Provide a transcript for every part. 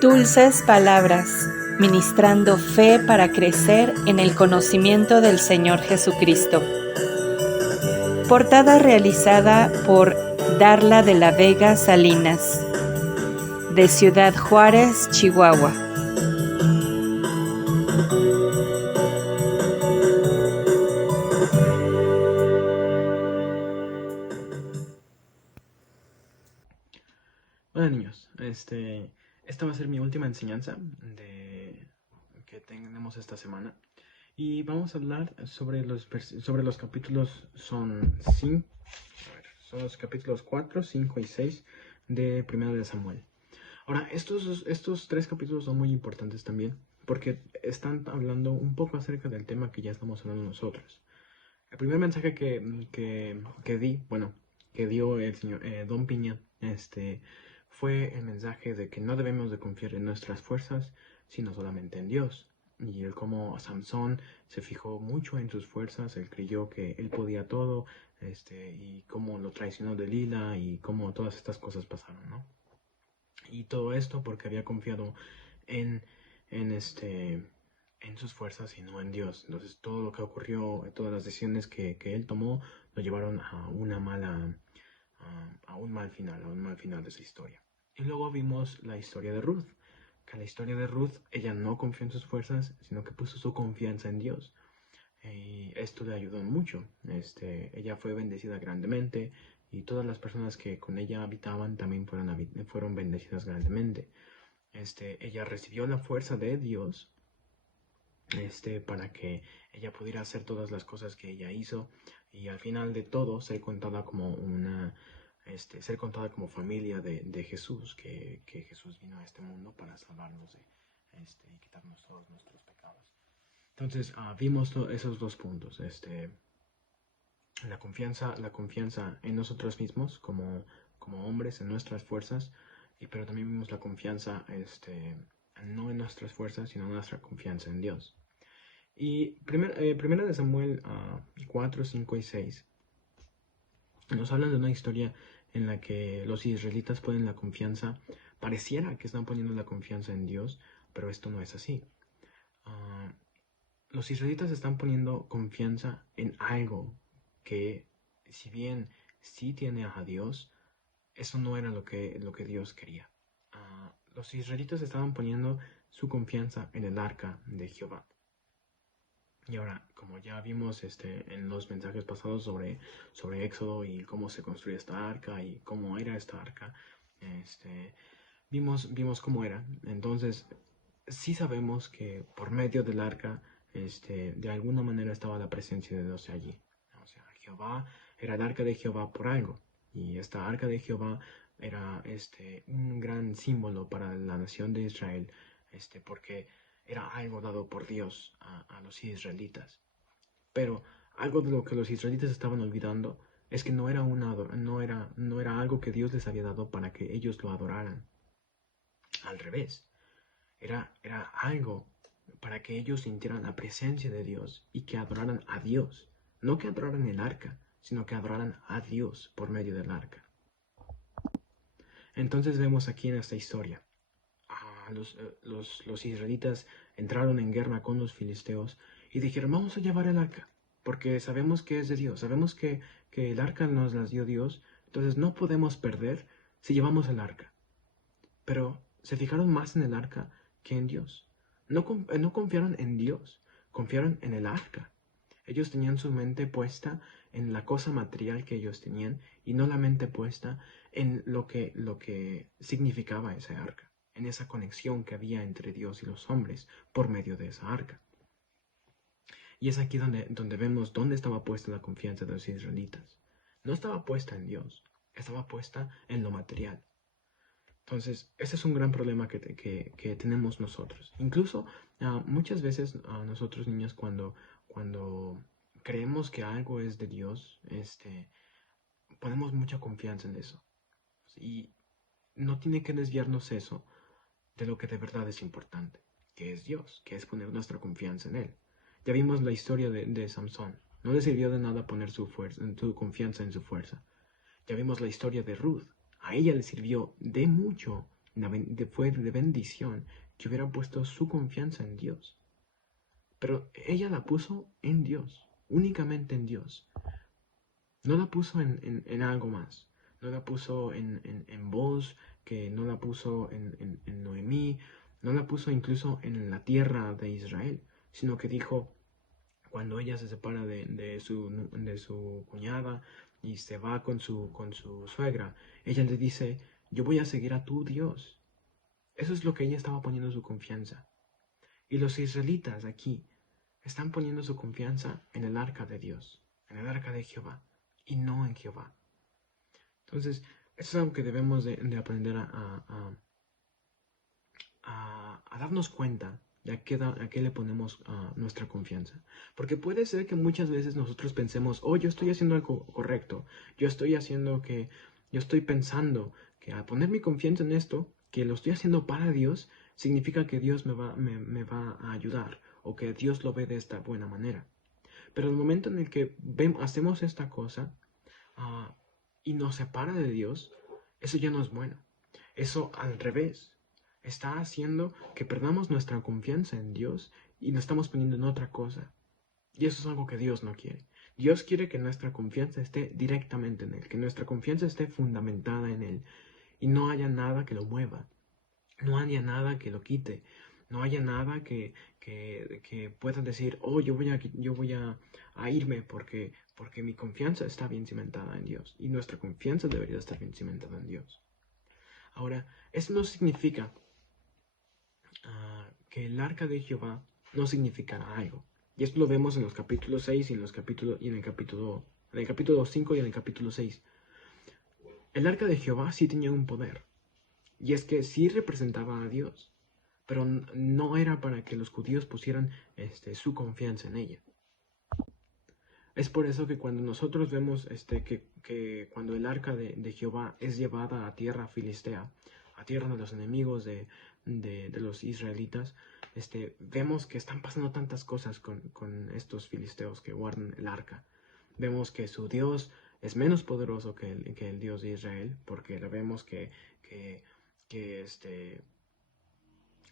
Dulces palabras, ministrando fe para crecer en el conocimiento del Señor Jesucristo. Portada realizada por Darla de la Vega Salinas, de Ciudad Juárez, Chihuahua. Hola niños, esta va a ser mi última enseñanza que tenemos esta semana y vamos a hablar sobre los capítulos, son los capítulos 4, 5 y 6 de Primero de Samuel. Ahora, estos tres capítulos son muy importantes también porque están hablando un poco acerca del tema que ya estamos hablando nosotros. El primer mensaje que dio el señor Don Piña, fue el mensaje de que no debemos de confiar en nuestras fuerzas, sino solamente en Dios. Y él, como Samson se fijó mucho en sus fuerzas, él creyó que él podía todo, y cómo lo traicionó Delila y cómo todas estas cosas pasaron, ¿no? Y todo esto porque había confiado en, en este en sus fuerzas y no en Dios. Entonces todo lo que ocurrió, todas las decisiones que él tomó, lo llevaron a un mal final de esa historia. Y luego vimos la historia de Ruth, que la historia de Ruth, ella no confió en sus fuerzas, sino que puso su confianza en Dios. Y esto le ayudó mucho. Ella fue bendecida grandemente y todas las personas que con ella habitaban también fueron bendecidas grandemente. Ella recibió la fuerza de Dios, para que ella pudiera hacer todas las cosas que ella hizo y al final de todo ser contada como ser contada como familia de Jesús, que Jesús vino a este mundo para salvarnos y quitarnos todos nuestros pecados. Entonces vimos esos dos puntos, la confianza en nosotros mismos como hombres, en nuestras fuerzas, pero también vimos la confianza, no en nuestras fuerzas, sino en nuestra confianza en Dios. Y primera de Samuel 4, 5 y 6 nos hablan de una historia en la que los israelitas ponen la confianza, pareciera que están poniendo la confianza en Dios, pero esto no es así. Los israelitas están poniendo confianza en algo que, si bien sí tiene a Dios, eso no era lo que Dios quería. Los israelitas estaban poniendo su confianza en el arca de Jehová. Y ahora, como ya vimos en los mensajes pasados sobre Éxodo y cómo se construye esta arca y cómo era esta arca, vimos cómo era. Entonces, sí sabemos que por medio del arca, de alguna manera estaba la presencia de Dios allí. O sea, Jehová era el arca de Jehová por algo. Y esta arca de Jehová era un gran símbolo para la nación de Israel, porque era algo dado por Dios a los israelitas. Pero algo de lo que los israelitas estaban olvidando es que no era algo que Dios les había dado para que ellos lo adoraran. Al revés, era algo para que ellos sintieran la presencia de Dios y que adoraran a Dios. No que adoraran el arca, sino que adoraran a Dios por medio del arca. Entonces vemos aquí en esta historia, los israelitas entraron en guerra con los filisteos y dijeron, vamos a llevar el arca, porque sabemos que es de Dios, sabemos que el arca nos las dio Dios, entonces no podemos perder si llevamos el arca. Pero se fijaron más en el arca que en Dios. No confiaron en Dios, confiaron en el arca. Ellos tenían su mente puesta en la cosa material que ellos tenían y no la mente puesta en lo que significaba esa arca, en esa conexión que había entre Dios y los hombres por medio de esa arca. Y es aquí donde vemos dónde estaba puesta la confianza de los israelitas. No estaba puesta en Dios, estaba puesta en lo material. Entonces, ese es un gran problema que tenemos nosotros. Incluso muchas veces nosotros niños cuando creemos que algo es de Dios, ponemos mucha confianza en eso. Y no tiene que desviarnos eso de lo que de verdad es importante, que es Dios, que es poner nuestra confianza en Él. Ya vimos la historia de Samson. No le sirvió de nada poner su confianza en su fuerza. Ya vimos la historia de Ruth. A ella le sirvió de mucho fue de bendición que hubiera puesto su confianza en Dios. Pero ella la puso en Dios, únicamente en Dios. No la puso en algo más. No la puso en vos, que no la puso en Noemí, no la puso incluso en la tierra de Israel, sino que dijo, cuando ella se separa de su cuñada y se va con su suegra, ella le dice, yo voy a seguir a tu Dios. Eso es lo que ella estaba poniendo su confianza. Y los israelitas aquí están poniendo su confianza en el arca de Dios, en el arca de Jehová, y no en Jehová. Entonces, eso es algo que debemos de aprender a darnos cuenta de a qué le ponemos nuestra confianza. Porque puede ser que muchas veces nosotros pensemos, oh, yo estoy haciendo algo correcto, yo estoy pensando que al poner mi confianza en esto, que lo estoy haciendo para Dios, significa que Dios me va a ayudar, o que Dios lo ve de esta buena manera. Pero el momento en el que hacemos esta cosa y nos separa de Dios, eso ya no es bueno. Eso al revés está haciendo que perdamos nuestra confianza en Dios y la estamos poniendo en otra cosa. Y eso es algo que Dios no quiere. Dios quiere que nuestra confianza esté directamente en Él, que nuestra confianza esté fundamentada en Él y no haya nada que lo mueva, no haya nada que lo quite, no haya nada que pueda decir, oh, yo voy a irme porque mi confianza está bien cimentada en Dios y nuestra confianza debería estar bien cimentada en Dios. Ahora, eso no significa que el arca de Jehová no significará algo. Y esto lo vemos en los capítulos 6 y en el capítulo 5 y en el capítulo 6. El arca de Jehová sí tenía un poder. Y es que sí representaba a Dios. Pero no era para que los judíos pusieran su confianza en ella. Es por eso que cuando nosotros vemos que cuando el arca de Jehová es llevada a tierra filistea, a tierra de los enemigos de los israelitas, vemos que están pasando tantas cosas con estos filisteos que guardan el arca. Vemos que su Dios es menos poderoso que el Dios de Israel, porque vemos que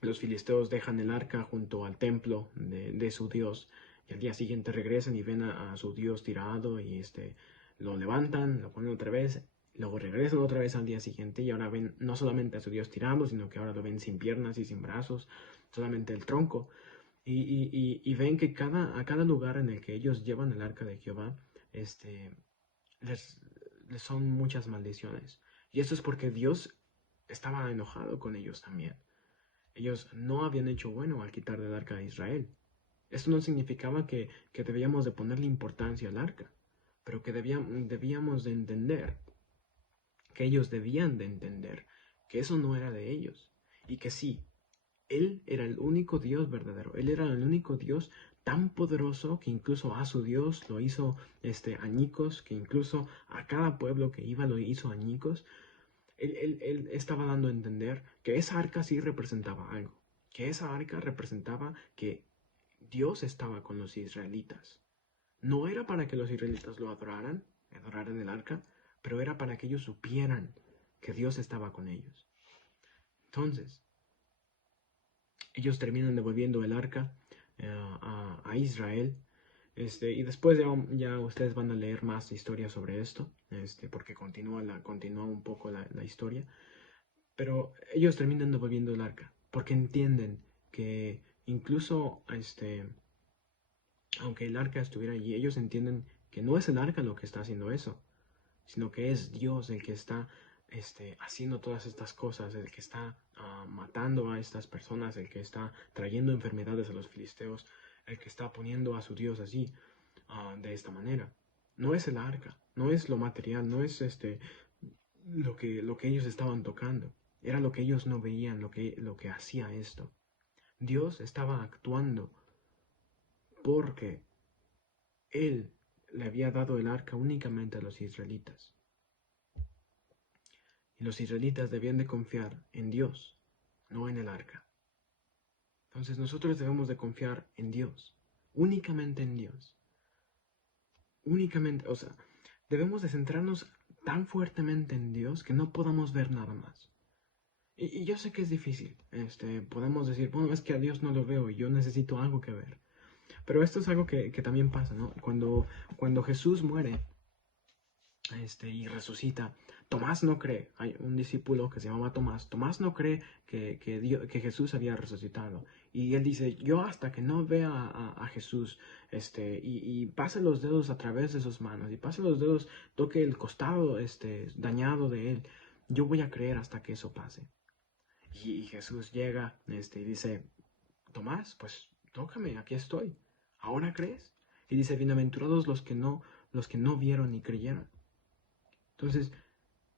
los filisteos dejan el arca junto al templo de su Dios. Y al día siguiente regresan y ven a su Dios tirado y lo levantan, lo ponen otra vez, luego regresan otra vez al día siguiente y ahora ven no solamente a su Dios tirado, sino que ahora lo ven sin piernas y sin brazos, solamente el tronco. Y ven que a cada lugar en el que ellos llevan el arca de Jehová, les son muchas maldiciones. Y esto es porque Dios estaba enojado con ellos también. Ellos no habían hecho bueno al quitar del arca de Israel. Esto no significaba que debíamos de ponerle importancia al arca, pero que debíamos de entender, que ellos debían de entender que eso no era de ellos, y que sí, Él era el único Dios verdadero, Él era el único Dios tan poderoso que incluso a su Dios lo hizo añicos, que incluso a cada pueblo que iba lo hizo añicos. Él estaba dando a entender que esa arca sí representaba algo, que esa arca representaba que Dios estaba con los israelitas. No era para que los israelitas lo adoraran el arca, pero era para que ellos supieran que Dios estaba con ellos. Entonces, ellos terminan devolviendo el arca a Israel. Y después ya ustedes van a leer más historias sobre esto, porque continúa un poco la historia. Pero ellos terminan devolviendo el arca, porque entienden que incluso aunque el arca estuviera allí, ellos entienden que no es el arca lo que está haciendo eso, sino que es Dios el que está haciendo todas estas cosas, el que está matando a estas personas, el que está trayendo enfermedades a los filisteos, el que está poniendo a su Dios así, de esta manera. No es el arca, no es lo material, no es lo que ellos estaban tocando. Era lo que ellos no veían, lo que hacía esto. Dios estaba actuando porque Él le había dado el arca únicamente a los israelitas. Y los israelitas debían de confiar en Dios, no en el arca. Entonces nosotros debemos de confiar en Dios, únicamente en Dios. Únicamente, debemos de centrarnos tan fuertemente en Dios que no podamos ver nada más. Y yo sé que es difícil. Podemos decir, bueno, es que a Dios no lo veo y yo necesito algo que ver. Pero esto es algo que también pasa, ¿no? Cuando Jesús muere, y resucita, Tomás no cree. Hay un discípulo que se llamaba Tomás. Tomás no cree que Jesús había resucitado. Y él dice, yo hasta que no vea a Jesús, y pase los dedos a través de sus manos, y pase los dedos, toque el costado, dañado de él, yo voy a creer hasta que eso pase. Y Jesús llega, y dice, Tomás, pues tócame, aquí estoy. ¿Ahora crees? Y dice, bienaventurados los que no vieron ni creyeron. Entonces,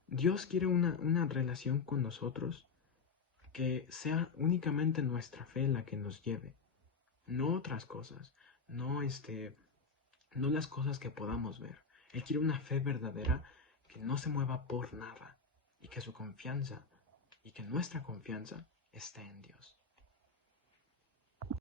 Dios quiere una relación con nosotros que sea únicamente nuestra fe la que nos lleve, no otras cosas, no las cosas que podamos ver. Él quiere una fe verdadera que no se mueva por nada y que su confianza y que nuestra confianza esté en Dios.